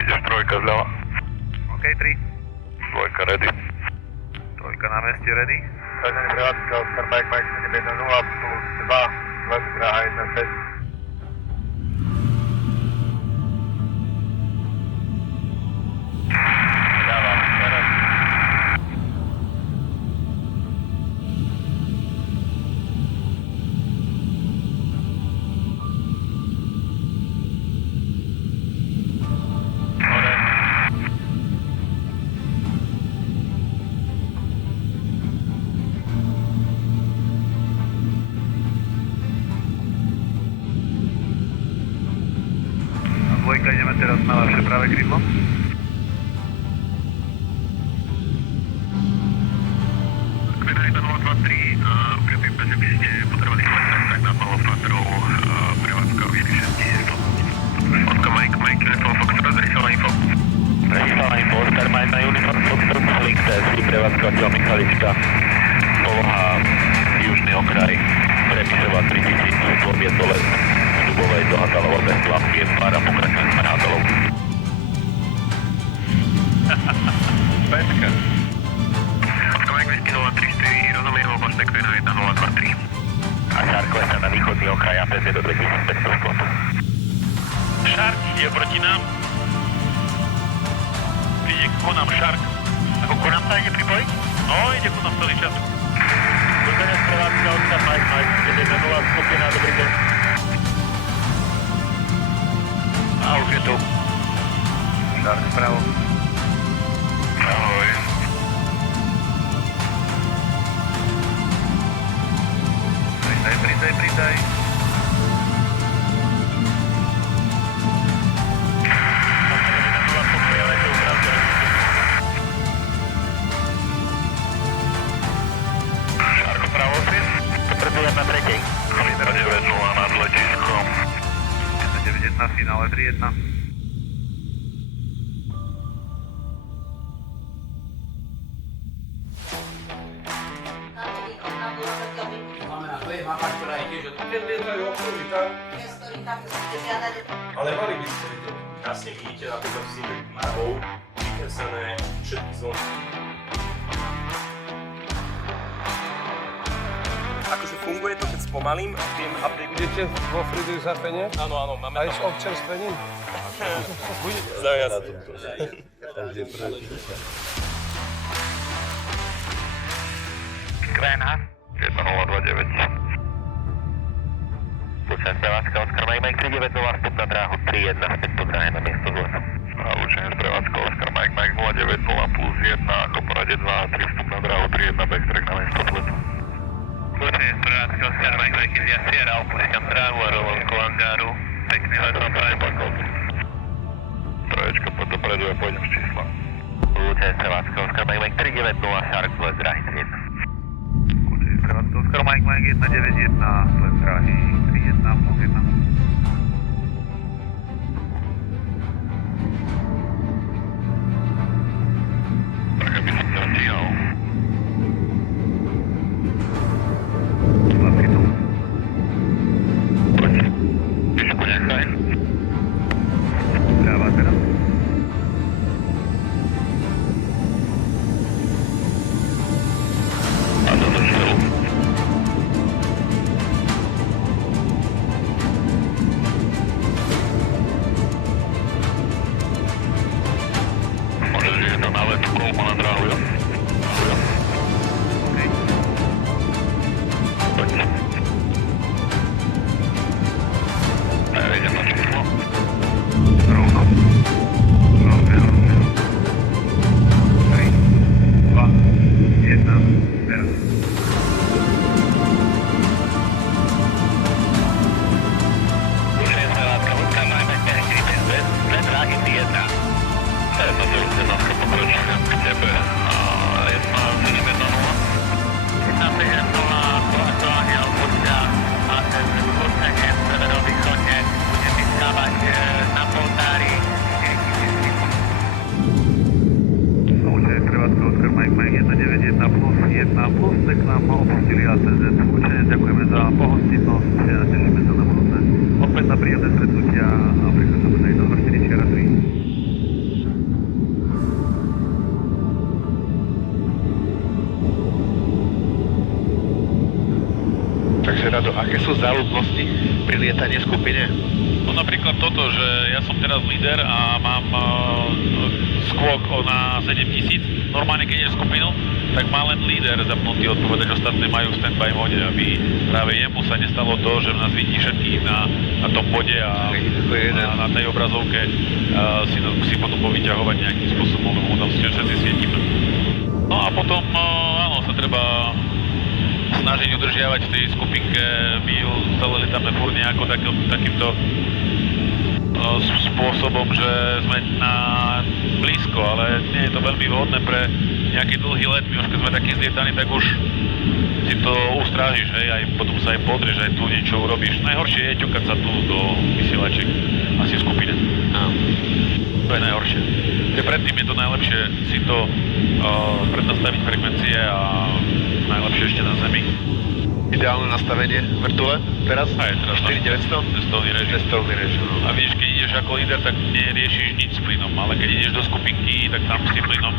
ideš trojka zľava. OK, 3. Dvojka ready. Trojka na meste ready. Každý prevádzka Oscar Mike Mike 710 plus 2, West Praha 16. Dávam, teraz. Dvojka, ideme teraz na vaše pravé krídlo. Kvenajda 023, prepípe, že by ste potrebovali klesať tak na toho patrov prevádzka výšky 6100. Oscar Mike, Mike, Uniform Fox, rozrysala info. Rozrysala info, Oscar Mike na Uniform Fox, Link TSV, prevádzkovateľ Michalička, poloha južný okraj, prepisová 3000, Sloviec dole, Dubovej do Hatalova bez hlavky, pára pokračujem s Hatalov. Peťka. Oscar Mike, Whisky 034, rozumiem opačné Kvenajda 023. A Šark klesá na východný okraj a pevne do 2500 sklop. Šark ide proti nám. Ide ku nám Šark. Ako ku nám sa ide pripojiť? No, ide ku nám celý čas. Dokonec prevádzka Oscar Mike Mike 710 skupina, dobrý deň. A už je tu. Šark vpravo. Ahoj. Pridaj. Šark vpravo si? Potrebujem na tretej. 190 nad letiskom. 191, finále 3-1. Ale mali by ste vidieť. Krásne vidíte napríklad si mapou vykresené všetky zóny. Akože funguje to, keď spomalím, viem update. Idete vo Friedrich Zapene? Áno, áno, máme Aj s tam. občerstvením? Zdaj jasne. Skvéna. 1029. Počas prevádzka Oscar Mike Mike 390 vstup na dráhu 31 späť po dráhe na miesto zletu. A učenie z prevádzka Oscar Mike Mike 090 plus 1, ako porade 2 a 3 vstup na dráhu 3-1 backtrack na miesto zletu. Učenie z prevádzka Oscar Mike Mike India Sierra, opúšťam dráhu a rovnom ku hangáru. Pekný let vám prajem. Troječka, poď dopredu a pôjdem z čísla. Učenie z prevádzka Oscar Mike Mike 390 Shark z dráhy 31. Prevádzka Oscar Mike Mike 191, sled dráhy 3-1 plus 1. Tak aby som ťa stíhal. Zaskytol. Poď. Výšku nechaj. Ľava teraz. A do štelu. Môžeš ísť na letu kolmo na dráhu, jo? Jo. OK. Poď. A ja idem na číslo. Rovno. Rozbieham. 3, 2, 1, teraz. Učenie z prevádzka Oscar Mike Mike 450 z dráhy 31. Jedna deväťdesiatka pokračujem k tebe a 1.710. 1.7.0 to aktuálne opúšťa a ten odporúčanie v severovýchodne bude vyskávať na poltári. Učenie z prevádzka Oscar Mike Mike 191 plus 1 plus, tak nám opustili ACZ. Učenie, ďakujeme za pohostinnosť, tešíme sa na budúce. Opäť na príjemné stretnutia a prichádzame na 1.24 3. Rado, aké sú záľudnosti pri lietaní v skupine? No napríklad toto, že ja som teraz líder a mám skôk na 7000. Normálne, keď je skupinu, tak má len líder zapnutý odpovedať, ostatné majú v stand-by mode, aby práve jemu sa nestalo to, že nás vidí všetkých na tom bode a na tej obrazovke si potom povyťahovať nejakým spôsobom, lebo mu tam všetci svietime. No a potom, áno, sa treba snažiť udržiavať v tej skupinke, my stále lietame furt nejako takýmto spôsobom, že sme na blízko, ale nie je to veľmi vhodné pre nejaký dlhý let. My už keď sme takí zlietaní, tak už si to ustrážiš, hej, aj potom sa aj podrieš, aj tu niečo urobíš. Najhoršie je ťukať sa tu do vysielačiek, asi v skupine. To je najhoršie. Predtým je to najlepšie si to prednastaviť frekvencie a najlepšie ešte na zemi. Ideálne nastavenie vrtule teraz? Aj teraz 4900? Cestovný režim. Cestovný režim. A vieš, keď ideš ako líder, tak neriešiš nič s plynom, ale keď ideš do skupinky, tak tam s tým plynom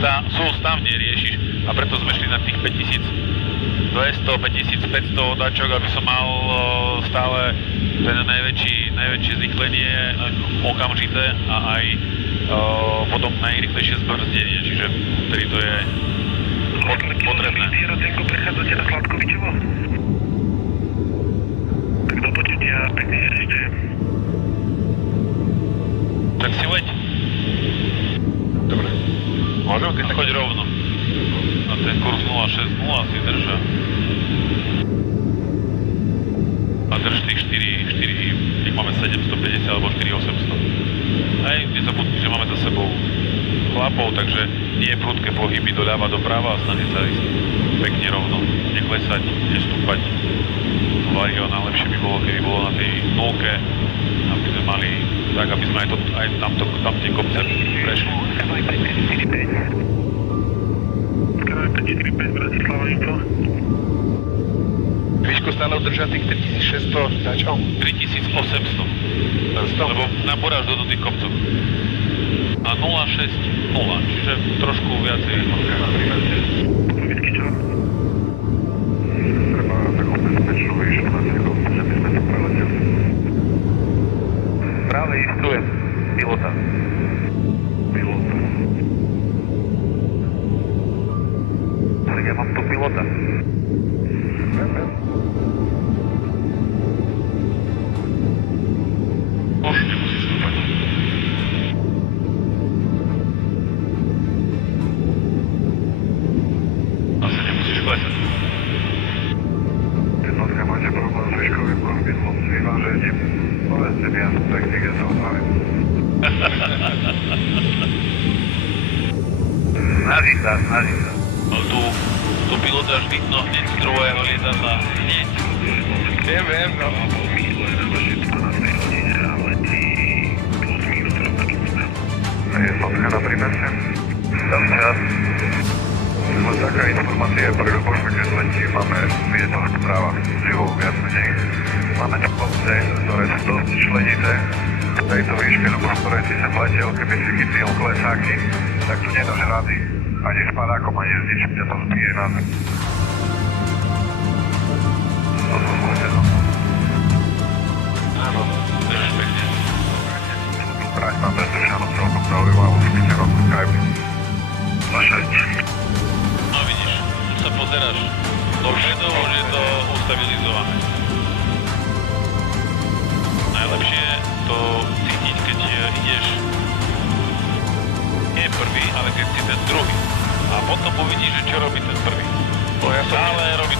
stav neriešiš a preto sme šli na tých 5200, 5500 dačok, aby som mal stále ten najväčšie zrýchlenie okamžité a aj potom najrýchlejšie zbrzdenie, čiže vtedy to je potrebné. Ratenko, prechádzate na Chladkovičovo? Tak do počutia, pekný deň ešte. Tak si leď. Dobre. Môžem? Ty Choď rovno. A ten kurz 060 si drža. A drž tých 4, ich máme 750 alebo 4800. Hej, nezabudni, že máme za sebou chlapov, takže nie je prudké pohyby doľava, doprava a snažiť sa ísť pekne rovno. Neklesať, nestúpať. Vario najlepšie by bolo, keby bolo na tej nulke, aby sme mali tak, aby sme aj tam tie kopce prešli. Skanvaj 545 Bratislava Info. Výšku stále udržia tých 3600 dačov? 3800. Lebo nabúraš do tých kopcov. A 060, čiže trošku viacej. Povidky čo? Treba takú bezpečnú výšku na cieľu, že by sme to preleteli. Práve instruujem pilota. Pilota. Tak ja mám tu pilota. Už nemusíš stúpať. Asi nemusíš klesať. Jednotka, máte problém s výškovým korpidlom s vyvážením? Povedzte mi, ja som technik, ja sa odhavím. Snaží sa. No tu pilota až vidno hneď z druhého lietadla. Hneď. Viem, no. Je fotka na prímese? Tam čas. Len taká informácia pre Ľuboša, keď letí, máme vietor v správach, živú viac menej. Máme tam kopce, ktoré sú dosť členité. V tejto výške, Ľuboš, ktoré si sem letel, keby si chytil klesáky, tak tu nedáš rady. Ani s padákom, ani s ničím ťa to zbije na zem. To som zletel. Áno, držíš pekne. Trať mám bezdržanú celkom zaujímavú skiterom Skype. Vaše. No vidíš, tu sa pozeráš dopredu, už je to ustabilizované. Najlepšie to cítiť, keď ideš nie prvý, ale keď si ten druhý. A potom uvidíš, že čo robí ten prvý. Stále robí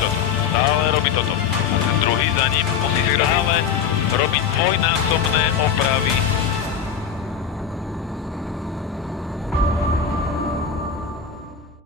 toto. A ten druhý za ním musí stále robiť dvojnásobné opravy